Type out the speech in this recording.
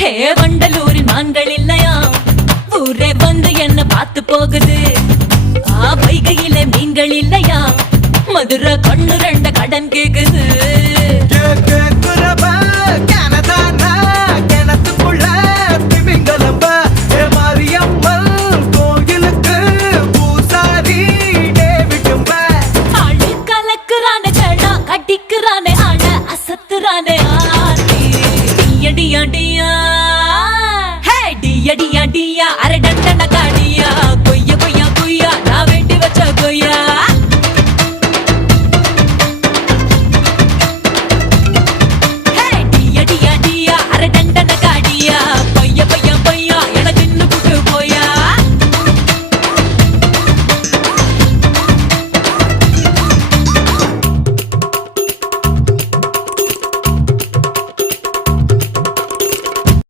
ஹே வண்டலூரின் மான்கள் இல்லையா ஊரே வந்து என்ன பார்த்து போகுது. வைகையில மீன்கள் இல்லையா மதுரை கண்ணு ரெண்ட கடன் கேக்குது. ஆளு கலக்குறானே ஜடா கடிக்குறானே ஆள அசத்துறானே ஆடி டியா டியா ஹே டியா டியா டியா